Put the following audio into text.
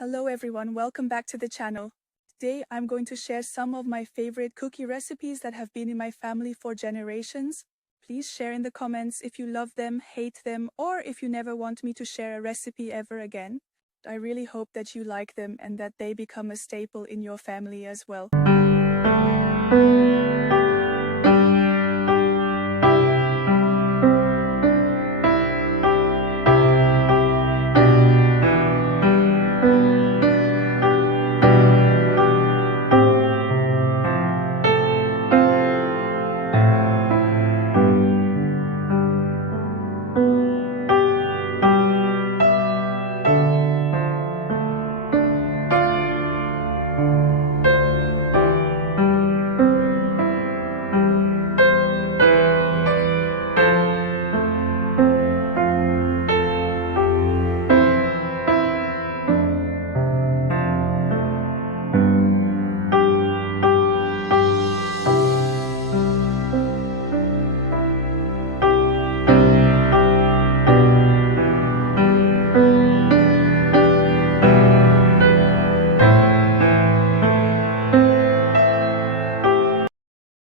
Hello everyone, welcome back to the channel. Today I'm going to share some of my favorite cookie recipes that have been in my family for generations. Please share in the comments if you love them, hate them, or if you never want me to share a recipe ever again. I really hope that you like them and that they become a staple in your family as well.